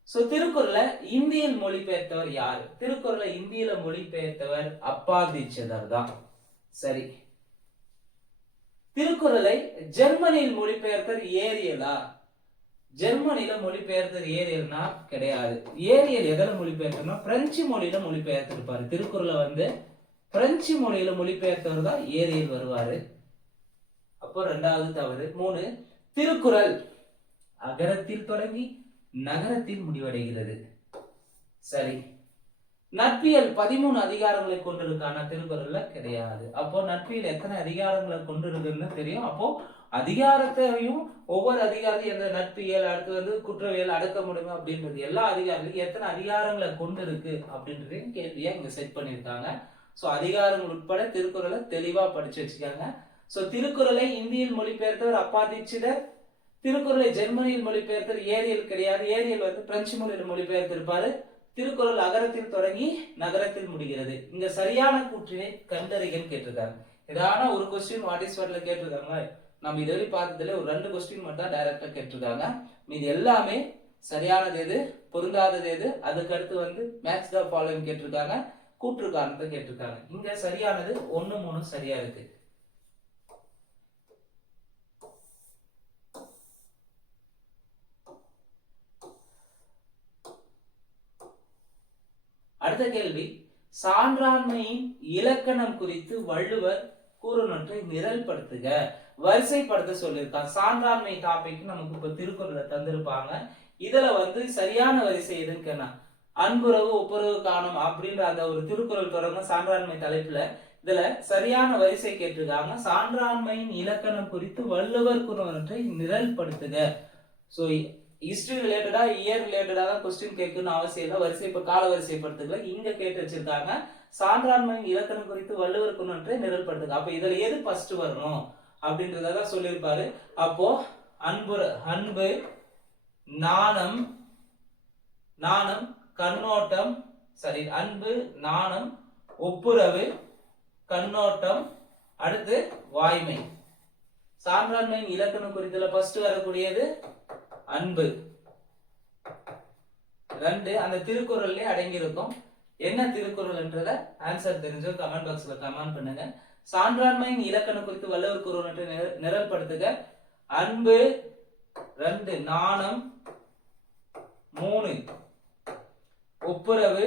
சோ திருக்குறளை இந்தியில் மொழிபெயர்த்தவர் யாரு? திருக்குறளை இந்தியில மொழிபெயர்த்தவர் அப்பா தீட்சிதர் தான். சரி. திருக்குறளை ஜெர்மனியில் மொழிபெயர்த்தவர் ஏரியலா? ஜெர்மனில மொழிபெயர்த்தவர் ஏரியல்னா கிடையாது. ஏரியல் எதில மொழிபெயர்த்தனா பிரெஞ்சு மொழியில மொழிபெயர்த்திருப்பாரு. திருக்குறளை வந்து பிரெஞ்சு மொழியில மொழிபெயர்த்தவர் தான் ஏரியல் வருவாரு. அப்போ இரண்டாவது தவறு. 3, திருக்குறள் அகரத்தில் தொடங்கி நகரத்தில் முடிவடைகிறது. சரி. நட்பியல் 13 அதிகாரங்களை கொண்டிருக்கான திருக்குறள்ல கிடையாது. அப்போ நட்பியல் எத்தனை அதிகாரங்களை கொண்டிருக்குன்னு தெரியும். அப்போ அதிகாரத்தையும் ஒவ்வொரு அதிகாரத்தையும் எந்த நட்பியல், அடுத்து வந்து குற்றவியல், அடக்க முடியுமா அப்படின்றது எல்லா அதிகாரங்களும் எத்தனை அதிகாரங்களை கொண்டிருக்கு அப்படின்றதையும் கேள்வியா இங்க செட் பண்ணியிருக்காங்க. சோ அதிகாரங்கள் உட்பட திருக்குறளை தெளிவா படிச்சு வச்சுக்காங்க. சோ திருக்குறளை இந்தியில் மொழிபெயர்த்தவர் அப்பா தீட்சிதர். திருக்குறளை ஜெர்மனியில் மொழிபெயர்த்தவர் ஏரியல் கிடையாது. ஏரியல் வந்து பிரெஞ்சு மொழியில் மொழிபெயர்த்திருப்பாரு. திருக்குறள் அகரத்தில் தொடங்கி நகரத்தில் முடிகிறது. இங்க சரியான கூற்றினை கண்டறிகன்னு கேட்டிருக்காங்க. ஏதான ஒரு கொஸ்டின் வாட் இஸ் வாட்ல கேட்டிருக்காங்க. நம்ம இதுவரை பார்த்ததுல ஒரு 2 கொஸ்டின் மட்டும் தான் டைரக்டா கேட்டிருக்காங்க. மீது எல்லாமே சரியானது எது, பொருந்தாதது எது, அதுக்கு அடுத்து வந்து மேட்ச் த ஃபாலோயிங் கேட்டிருக்காங்க, கூற்று காரணத்தை கேட்டிருக்காங்க. இங்க சரியானது 1, 3 சரியா இருக்கு. அடுத்த கேள்வி, சான்றாண்மையின் இலக்கணம் குறித்து வள்ளுவர் கூறுநொன்றை நிரல்படுத்துக. வரிசைப்படுத்த சொல்லியிருக்காங்க. சான்றாண்மை டாபிக் நமக்கு இப்ப திருக்குறளை தந்திருப்பாங்க. இதுல வந்து சரியான வரிசை எதுன்னு கேட்டா அன்புறவு ஒப்புரவு காணும் அப்படின்ற அந்த ஒரு திருக்குறள் தொடங்க சான்றாண்மை தலைப்புல இதுல சரியான வரிசை கேட்டிருக்காங்க. சான்றாண்மையின் இலக்கணம் குறித்து வள்ளுவர் கூறுநொன்றை நிரல்படுத்துக. சோ ஹிஸ்டரி ரிலேட்டடா இயர் ரிலேட்டடா தான் கொஸ்டின் கேட்கணும்னு அவசியம் இல்லை. வரிசை கால வரிசைப்படுத்துக இங்க கேட்டு வச்சிருக்காங்க. சான்றாண்மையின் இலக்கணம் குறித்து வள்ளுவர் கூறுநொன்றை நிரல்படுத்துக. அப்ப இதுல எது ஃபர்ஸ்ட் வரணும் அப்படின்றதான் சொல்லியிருப்பாரு. அப்போ அன்பு, நாணம், கண்ணோட்டம், சரி, அன்பு, நாணம், ஒப்புரவு, கண்ணோட்டம், அடுத்து வாய்மை. சான்றாண்மையின் இலக்கணம் குறித்துல ஃபர்ஸ்ட் வரக்கூடியது அன்பு. 2 அந்த திருக்குறள்லயே அடங்கி இருக்கும். என்ன திருக்குறள்ன்றத ஆன்சர் தெரிஞ்சோ கமெண்ட் பாக்ஸ்ல கமெண்ட் பண்ணுங்க. சான்றாண்மையின் இலக்கணம் குறித்து வள்ளுவர் கூறுநொன்றை நிரல்படுத்துக. அன்பு 2, நாணம் 3, ஒப்புரவு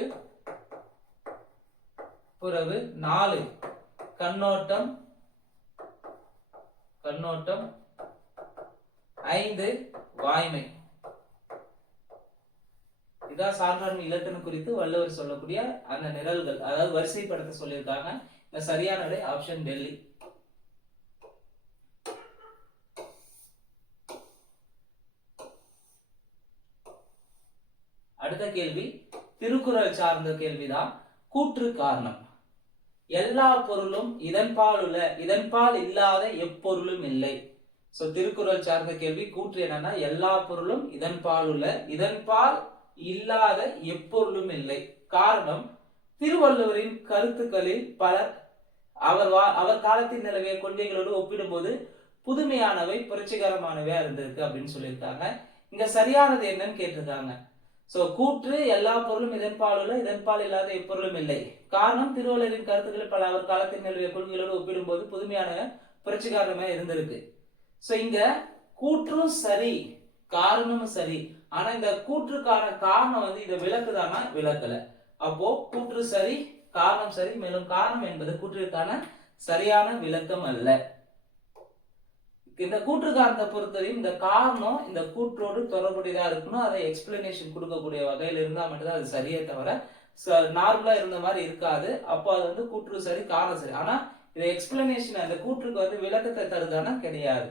4, கண்ணோட்டம் 5, வாய்மை. இதான் சான்றாண்மை இலக்கணம் குறித்து வள்ளுவர் சொல்லக்கூடிய அந்த நிரல்கள், அதாவது வரிசைப்படுத்த சொல்லியிருக்காங்க. இந்த சரியான விடை ஆப்ஷன் டெல்லி. அடுத்த கேள்வி திருக்குறள் சார்ந்த கேள்விதான். கூற்று காரணம். எல்லா பொருளும் இதன்பால் இல்லாத எப்பொருளும் இல்லை. சோ திருக்குறள் சார்ந்த கேள்வி. கூற்று என்னன்னா எல்லா பொருளும் இதன்பால் இல்லாத எப்பொருளும் இல்லை. காரணம், திருவள்ளுவரின் கருத்துக்களில் பலர் அவர் காலத்தில் நிலவிய கொள்கைகளோடு ஒப்பிடும்போது புதுமையானவை, புரட்சிகரமானவையா இருந்திருக்கு அப்படின்னு சொல்லியிருக்காங்க. இங்க சரியானது என்னன்னு கேட்டிருக்காங்க. சோ கூற்று எல்லா பொருளும் இதன்பால் இல்லாத எப்பொருளும் இல்லை. காரணம், திருவள்ளுவரின் கருத்துக்களில் பல அவர் காலத்தில் நிலவிய கொள்கைகளோடு ஒப்பிடும்போது புதுமையான புரட்சிகரமா இருந்திருக்கு. சோ இங்க கூற்றும் சரி, காரணமும் சரி. ஆனா இந்த கூற்றுக்கான காரணம் வந்து இதை விளக்குதானா? விளக்கல. அப்போ கூற்று சரி, காரணம் சரி. மேலும் காரணம் என்பது கூற்றிற்கான சரியான விளக்கம் அல்ல. இந்த கூற்று காரணத்தை பொறுத்தவரையும் இந்த காரணம் இந்த கூற்றோடு தொடர்புடையதா இருக்கணும். அதை எக்ஸ்பிளனேஷன் கொடுக்கக்கூடிய வகையில் இருந்தா மட்டும்தான் அது சரியே தவிர நார்மலா இருந்த மாதிரி இருக்காது. அப்போ அது வந்து கூற்று சரி காரணம் சரி. ஆனா இது எக்ஸ்பிளனேஷன் அந்த கூற்றுக்கு வந்து விளக்கத்தை தருதானா கிடையாது.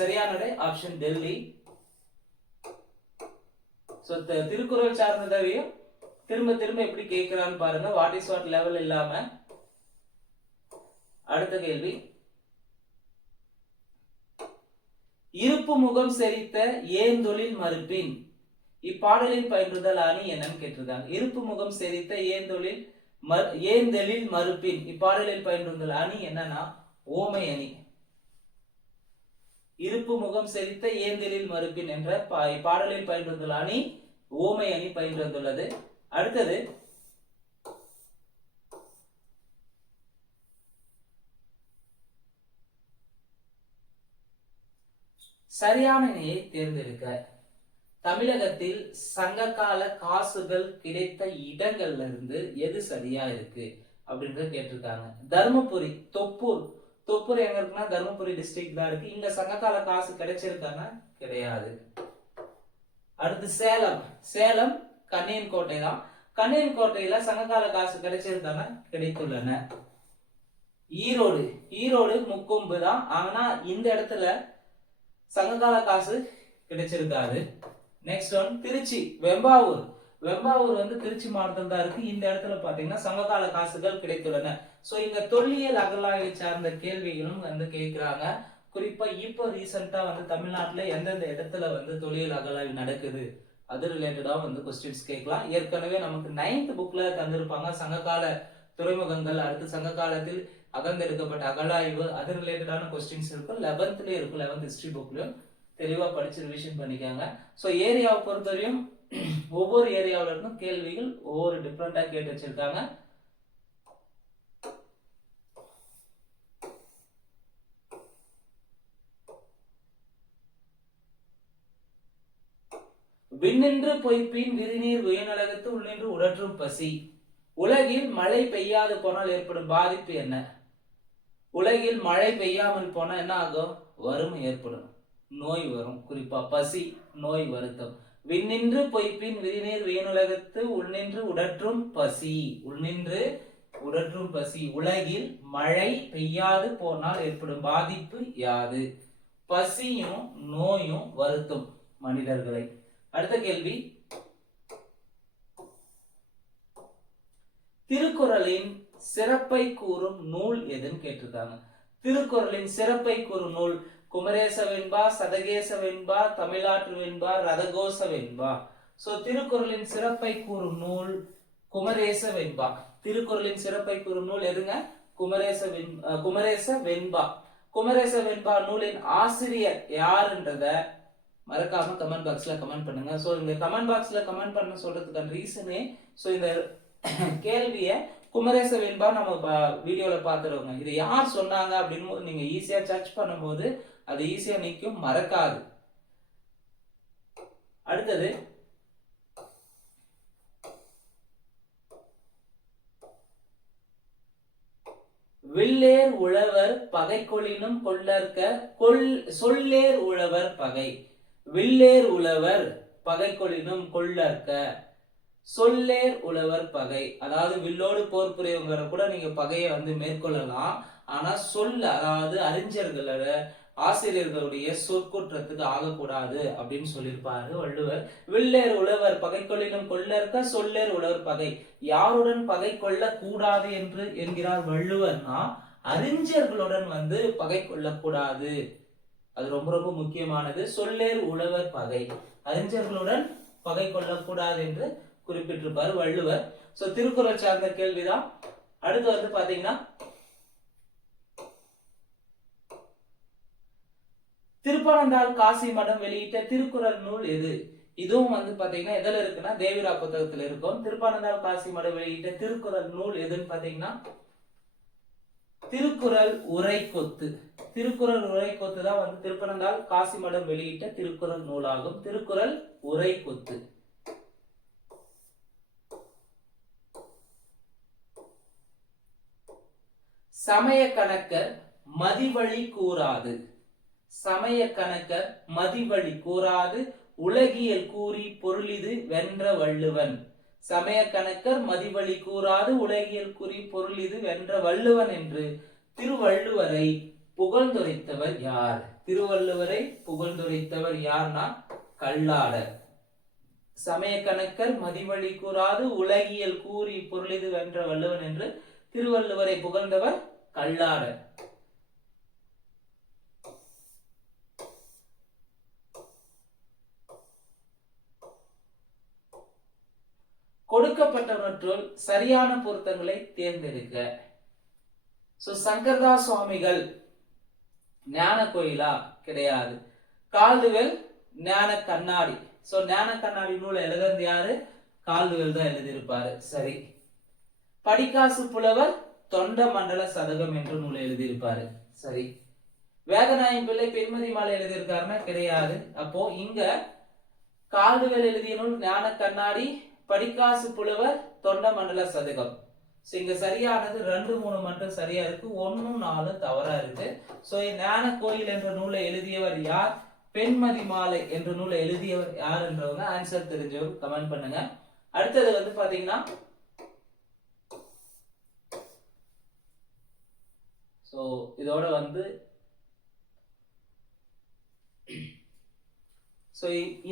சரியான விடை ஆப்ஷன் டெல்லி. திருக்குறள் சார்ந்ததையும் திரும்ப திரும்ப எப்படி கேட்கிறான்னு பாருங்க. வாட் இஸ் வாட் லெவல் இல்லாம. அடுத்த கேள்வி, இருப்பு முகம் செறித்த ஏந்தொழில் மறுப்பின் இப்பாடலில் பயின்றுதல் அணி என்னன்னு கேட்டிருக்காங்க. இருப்பு முகம் செறித்த ஏந்தொழில் மறுப்பின் இப்பாடலில் பயின்றுதல் அணி என்னன்னா ஓமை அணி. இருப்பு முகம் செறித்த ஏந்தொழில் மறுப்பின் என்ற பாடலில் பயின்றுதல் அணி ஓமை அணி பயின்றுள்ளது. அடுத்தது, சரியான இணையை தேர்ந்தெடுக்க. தமிழகத்தில் சங்ககால காசுகள் கிடைத்த இடங்கள்ல இருந்து எது சரியா இருக்கு அப்படின்றத கேட்டிருக்காங்க. தர்மபுரி, தொப்பூர் எங்க இருக்குன்னா தர்மபுரி டிஸ்ட்ரிக்ட் தான் இருக்கு. இங்க சங்ககால காசு கிடைச்சிருக்காங்க கிடையாது. அடுத்து சேலம் கண்ணியன் கோட்டை தான். கண்ணியன் கோட்டையில சங்ககால காசு கிடைச்சிருக்காங்க கிடைத்துள்ளன. ஈரோடு முக்கொம்பு தான். ஆனா இந்த இடத்துல சங்ககால காசு கிடைச்சிருக்காது. நெக்ஸ்ட் ஒன் திருச்சி வெம்பாவூர் வந்து திருச்சி மாவட்டத்தில் தான் இருக்கு. இந்த இடத்துல பாத்தீங்கன்னா சங்ககால காசுகள் கிடைத்துள்ளன. சோ இங்க தொல்லியல் அகழாய்வை சார்ந்த கேள்விகளும் வந்து கேட்கிறாங்க. குறிப்பா இப்போ ரீசெண்டா வந்து தமிழ்நாட்டுல எந்தெந்த இடத்துல வந்து தொல்லியல் அகழாய்வு நடக்குது அது ரிலேட்டடா வந்து கொஸ்டின்ஸ் கேட்கலாம். ஏற்கனவே நமக்கு 9th புக்ல தந்திருப்பாங்க சங்ககால துறைமுகங்கள், அடுத்து சங்க காலத்தில் அகழ்ந்தெடுக்கப்பட்ட அகழாய்வு, அது ரிலேட்டடான கொஸ்டின்ஸ் இருக்கும். 11th இருக்கும். 11th ஹிஸ்டரி புக்லயும் தெளிவா படிச்சு ரிவிஷன் பண்ணிக்காங்க. ஸோ ஏரியாவை பொறுத்தவரையும் ஒவ்வொரு ஏரியாவில இருந்தும் கேள்விகள் ஒவ்வொரு டிஃப்ரெண்டா கேட்டு வச்சிருக்காங்க. விண்ணின்று பொய்ப்பின் விரிநீர் உயர்நலகத்து உள்நின்று உடற்றும் பசி. உலகில் மழை பெய்யாது போனால் ஏற்படும் பாதிப்பு என்ன? உலகில் மழை பெய்யாமல் போனா என்ன ஆகும்? வறுமை ஏற்படும், நோய் வரும். குறிப்பா பசி, நோய், வருத்தம். விண்ணின்று பொய்ப்பின் விரிநீர் உயர்நலகத்து உள்நின்று உடற்றும் பசி. உள்நின்று உடற்றும் பசி. உலகில் மழை பெய்யாது போனால் ஏற்படும் பாதிப்பு யாது? பசியும் நோயும் வருத்தும் மனிதர்களை. அடுத்த கேள்வி, திருக்குறளின் சிறப்பை கூறும் நூல் எதுன்னு கேட்டிருக்காங்க. திருக்குறளின் சிறப்பை கூறும் நூல் குமரேச வெண்பா, சதகேச வெண்பா, தமிழாற்று வெண்பா, ரதகோச வெண்பா. சோ திருக்குறளின் சிறப்பை கூறும் நூல் குமரேச வெண்பா. திருக்குறளின் சிறப்பை கூறும் நூல் எதுங்க? குமரேச வெண்பா. குமரேச வெண்பா நூலின் ஆசிரியர் யாருன்றத மறக்காம கமெண்ட் பாக்ஸ்ல கமெண்ட் பண்ணுங்க. சோ இந்த கமெண்ட் பாக்ஸ்ல கமெண்ட் பண்ண சொல்றதுக்கான ரீசனே, சோ இந்த கேள்விய குமரேச வெண்பா நம்ம வீடியோல பாத்துருவோங்க. இது யார் சொன்னாங்க அப்படின்னு நீங்க ஈஸியா சர்ச் பண்ணும்போது அது ஈஸியா நிக்கும், மறக்காது. அடுத்தது, வில்லேர் உழவர் பகை கொளினும் கொள்ளற்க சொல்லேர் உழவர் பகை. வில்லேர் உழவர் பகை கொளினும் கொள்ளற்க சொல்லேர் உழவர் பகை. அதாவது வில்லோடு போர் புரியவங்க கூட நீங்க பகையை வந்து மேற்கொள்ளலாம். ஆனா அதாவது அறிஞர்களோட ஆசிரியர்களுடைய சொற்குற்றத்துக்கு ஆகக்கூடாது அப்படின்னு சொல்லியிருப்பாரு வள்ளுவர். வில்லேர் உழவர் பகை கொள்ளினும் கொள்ளற்க சொல்லேர் உழவர் பகை. யாருடன் பகை கொள்ள கூடாது என்று என்கிறார் வள்ளுவர்னா அறிஞர்களுடன் வந்து பகை கொள்ளக்கூடாது. அது ரொம்ப ரொம்ப முக்கியமானது. சொல்லேர் உழவர் பகை, அறிஞர்களுடன் பகை கொள்ளக்கூடாது என்று குறிப்பிட்டிருப்பார் வள்ளுவர். சோ திருக்குறள் சார்ந்த கேள்விதான். அடுத்து வந்து பாத்தீங்கன்னா, திருப்பனந்தாள் காசி மடம் வெளியிட்ட திருக்குறள் நூல் எது? இதுவும் வந்து பாத்தீங்கன்னா எதுல இருக்குன்னா தேவிரா புத்தகத்துல இருக்கும். திருப்பனந்தாள் காசி மடம் வெளியிட்ட திருக்குறள் நூல் எதுன்னு பாத்தீங்கன்னா திருக்குறள் உரைக்கொத்து. திருக்குறள் உரைக்கொத்து தான் வந்து திருப்பனந்தாள் காசி மடம் வெளியிட்ட திருக்குறள் நூலாகும். திருக்குறள் உரைக்கொத்து. சமய கணக்கர் மதிவழி கூறாது. சமய கணக்கர் மதிவழி கூறாது உலகியல் கூறி பொருளிது வென்ற வள்ளுவன். சமய கணக்கர் மதிவழி கூறாது உலகியல் கூறி பொருளிது வென்ற வள்ளுவன் என்று திருவள்ளுவரை புகழ்ந்துரைத்தவர் யார்? திருவள்ளுவரை புகழ்ந்துரைத்தவர் யார்னா கல்லாடர். சமய கணக்கர் மதிவழி கூறாது உலகியல் கூறி பொருளிது வென்ற வள்ளுவன் என்று திருவள்ளுவரை புகழ்ந்தவர் கல்லாடர். கொடுக்கப்பட்டவற்றுள் சரியான பொருத்தங்களை தேர்ந்தெடுக்க. சங்கரதாஸ் சுவாமிகள் ஞான கோயிலா? கிடையாது. கால்டுவெல் ஞான கண்ணாடி. ஞான கண்ணாடி நூலை எழுதுறது யாரு? கால்டுவெல் தான் எழுதியிருப்பாரு. சரி. படிக்காசு புலவர் தொண்ட மண்டல சதகம் என்ற நூலை எழுதியிருப்பாரு. சரி. வேதநாயகம் பிள்ளை பெண்மதி மாலை எழுதியிருக்காருன்னா? கிடையாது. அப்போ இங்க கால்டுவெல் எழுதிய நூல் ஞான கண்ணாடி, படிக்காசு புலவர் தொண்ட மண்டல சதகம். இங்க சரியானது 2, 3 மட்டும் சரியா இருக்கு, 1, 4 தவறா இருக்கு. ஞான கோயில் என்ற நூலை எழுதியவர் யார்? பெண்மதி மாலை என்ற நூலை எழுதியவர் யார் என்றவங்க ஆன்சர் தெரிஞ்சவர் கமெண்ட் பண்ணுங்க. அடுத்தது வந்து பாத்தீங்கன்னா இதோட வந்து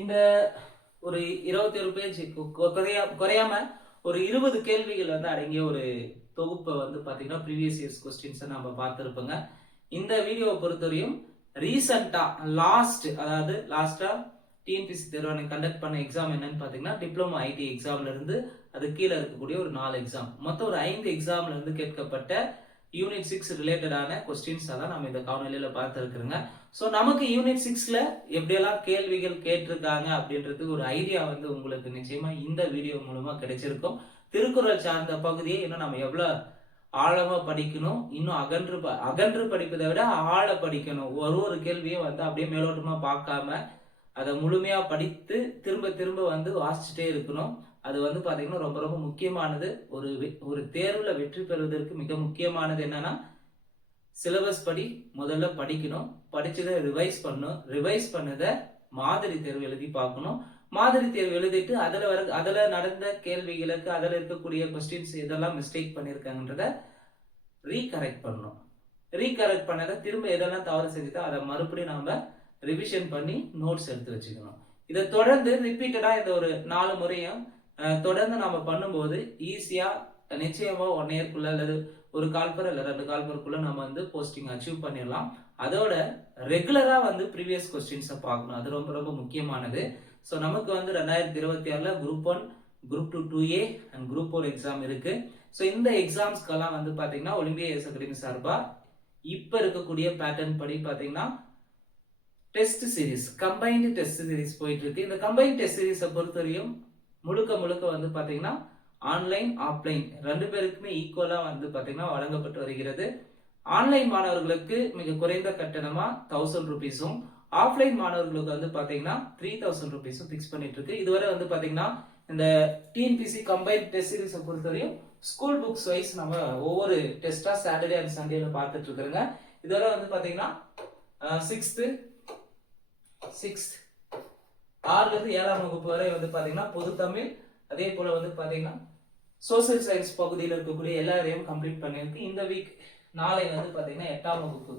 இந்த ஒரு 21 பேஜ் குறையாம ஒரு 20 கேள்விகள் வந்து அடங்கிய ஒரு தொகுப்பை வந்து பாத்தீங்கன்னா ப்ரீவியஸ் இயர்ஸ் கொஸ்டின்ஸ் நம்ம பார்த்திருப்போங்க. இந்த வீடியோவை பொறுத்தவரையும் ரீசெண்டா லாஸ்டா டிஎன்பிசி தேர்வாணையம் கண்டக்ட் பண்ண எக்ஸாம் என்னன்னு பாத்தீங்கன்னா டிப்ளமோ ஐடி எக்ஸாம்ல இருந்து அது கீழே இருக்கக்கூடிய ஒரு 4 எக்ஸாம், மொத்தம் ஒரு 5 எக்ஸாம்ல இருந்து கேட்கப்பட்ட யூனிட் 6 ரிலேட்டடான கொஸ்டின்ஸ் தான் நம்ம இந்த காணொலியில பார்த்துருக்குறோங்க. நமக்கு யூனிட் 6ல எப்படியெல்லாம் கேள்விகள் கேட்டிருக்காங்க அப்படின்றதுக்கு ஒரு ஐடியா வந்து உங்களுக்கு நிச்சயமா இந்த வீடியோ மூலமா கிடைச்சிருக்கும். திருக்குறள் சார்ந்த பகுதியை இன்னும் நம்ம எவ்வளவு ஆழமா படிக்கணும், இன்னும் அகன்று படிப்பதை விட ஆழ படிக்கணும். ஒரு கேள்வியும் வந்து அப்படியே மேலோட்டமா பார்க்காம அதை முழுமையா படித்து திரும்ப திரும்ப வந்து வாசிச்சுட்டே இருக்கணும். அது வந்து பாத்தீங்கன்னா ரொம்ப ரொம்ப முக்கியமானது. ஒரு தேர்வுல வெற்றி பெறுவதற்கு மிக முக்கியமானது என்னன்னா சிலபஸ் படி முதல்ல படிக்கணும், படிச்சதை ரிவைஸ் பண்ணதை மாதிரி தேர்வு எழுதி பார்க்கணும். மாதிரி தேர்வு எழுதிட்டு அதுல நடந்த கேள்விகளுக்கு அதுல இருக்கக்கூடிய கொஸ்டின்ஸ் எதெல்லாம் மிஸ்டேக் பண்ணிருக்காங்கன்றத ரீகரெக்ட் பண்ணணும். ரீகரெக்ட் பண்ணதை திரும்ப எதெல்லாம் தவறு செஞ்சுதோ அதை மறுபடியும் நாம ரிவிஷன் பண்ணி நோட்ஸ் எடுத்து வச்சுக்கணும். இதை தொடர்ந்து ரிப்பீட்டடா இந்த ஒரு 4 முறையும் தொடர்ந்து நாம பண்ணும்போது ஈஸியா நிச்சயமா 1 இயர்க்குள்ள அல்லது ஒரு கால்பர் இல்ல 2 கால்பருக்குள்ள நம்ம வந்து போஸ்டிங் அச்சீவ் பண்ணிடலாம். அதோட ரெகுலரா வந்து ப்ரீவியஸ் கொஸ்டின்ஸை பார்க்கணும். அது ரொம்ப ரொம்ப முக்கியமானது. நமக்கு வந்து 2026ல group 1, group 2 2A and group 4 exam இருக்கு. இந்த எக்ஸாம்ஸ்க்கெல்லாம் வந்து பாத்தீங்கன்னா ஒலிம்பியா ஐஏஎஸ் அகாடமி சார்பா இப்ப இருக்கக்கூடிய பேட்டர்ன் படி பாத்தீங்கன்னா test series, combined test series போயிட்டு இருக்கு. இந்த கம்பைன்டு டெஸ்ட் சீரிஸை பொறுத்தவரையும் முழுக்க வந்து பாத்தீங்கன்னா ஆன்லைன் ஆஃப்லைன் 2 பேருக்குமே ஈக்குவலா வந்து பாத்தீங்கன்னா வழங்கப்பட்டு வருகிறது. ஆன்லைன் மாணவர்களுக்கு மிக குறைந்த கட்டணமா 1000 ரூபீஸும், ஆஃப்லைன் மாணவர்களுக்கு வந்து பாத்தீங்கன்னா 3000 ரூபீஸும் பிக்ஸ் பண்ணிட்டு இருக்கு. இதுவரை வந்து பாத்தீங்கன்னா இந்த டிஎன்பிசி கம்பைன்ட் டெஸ்ட் சீரிஸை பொறுத்தவரையும் ஸ்கூல் புக்ஸ் வைஸ் நம்ம ஒவ்வொரு டெஸ்டா சாட்டர்டே அண்ட் சண்டேல பார்த்துட்டு இருக்கிறோங்க. இதுவரை வந்து பாத்தீங்கன்னா 6th 6ல இருந்து 7ஆம் வகுப்பு வரை வந்து பாத்தீங்கன்னா பொது தமிழ், அதே போல வந்து பாத்தீங்கன்னா சோசியல் சயின்ஸ் பகுதியில் இருக்கக்கூடிய எல்லாரையும் கம்ப்ளீட் பண்ணியிருக்கு. இந்த வீக் நாளை வந்து பாத்தீங்கன்னா 8ஆம் வகுப்பு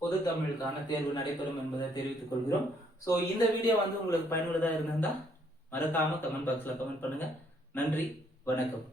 பொது தமிழுக்கான தேர்வு நடைபெறும் என்பதை தெரிவித்துக் கொள்கிறோம். இந்த வீடியோ வந்து உங்களுக்கு பயனுள்ளதா இருந்தா மறக்காம கமெண்ட் பாக்ஸ்ல கமெண்ட் பண்ணுங்க. நன்றி, வணக்கம்.